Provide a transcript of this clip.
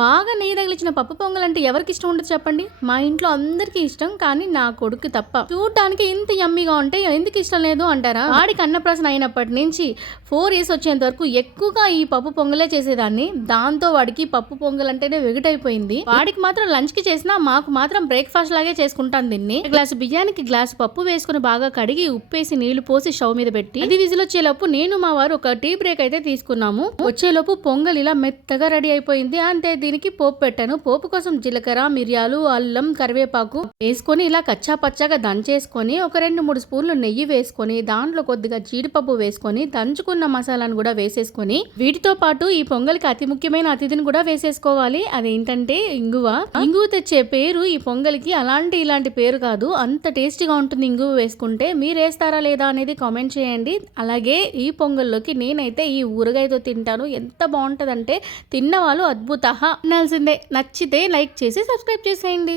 బాగా నెయ్యి తగిలించిన పప్పు పొంగల్ అంటే ఎవరికి ఇష్టం ఉండదు చెప్పండి? మా ఇంట్లో అందరికీ ఇష్టం, కానీ నా కొడుకు తప్ప. చూడటానికి ఇంత యమ్మీగా ఉంటే ఎందుకు ఇష్టం లేదు అంటారా? వాడికి అన్నప్రాసన అయినప్పటి నుంచి 4 years వచ్చేంత వరకు ఎక్కువగా ఈ పప్పు పొంగలే చేసేదాన్ని. దాంతో వాడికి పప్పు పొంగల్ అంటేనే వెగటైపోయింది. వాడికి మాత్రం లంచ్ కి చేసినా మాకు మాత్రం బ్రేక్ఫాస్ట్ లాగే చేసుకుంటాను దీన్ని. గ్లాసు బియ్యానికి గ్లాసు పప్పు వేసుకుని బాగా కడిగి ఉప్పేసి నీళ్లు పోసి స్టవ్ మీద పెట్టి అది విజిల్ వచ్చేలోపు నేను మా వారు ఒక టీ బ్రేక్ అయితే తీసుకున్నాము. వచ్చేలోపు పొంగల్ ఇలా మెత్తగా రెడీ అయిపోయింది. అంతే, దీనికి పోపు పెట్టాను. పోపు కోసం జీలకర్ర, మిరియాలు, అల్లం, కరివేపాకు వేసుకొని ఇలా కచ్చా పచ్చాగా దంచేసుకొని ఒక 2-3 స్పూన్లు నెయ్యి వేసుకొని దాంట్లో కొద్దిగా జీడిపప్పు వేసుకొని దంచుకున్న మసాలాను కూడా వేసేసుకొని వీటితో పాటు ఈ పొంగల్కి అతి ముఖ్యమైన అతిథిని కూడా వేసేసుకోవాలి. అదేంటంటే ఇంగువ. ఇంగువ తెచ్చే పేరు ఈ పొంగల్కి ఇలాంటి పేరు కాదు, అంత టేస్టీగా ఉంటుంది ఇంగువ వేసుకుంటే. మీరు వేస్తారా లేదా అనేది కామెంట్ చేయండి. అలాగే ఈ పొంగల్లోకి నేనైతే ఈ ఊరగాయతో తింటాను. ఎంత బాగుంటదంటే తిన్న వాళ్ళు అద్భుత అనాల్సిందే. నచ్చితే లైక్ చేసి సబ్స్క్రైబ్ చేసేయండి.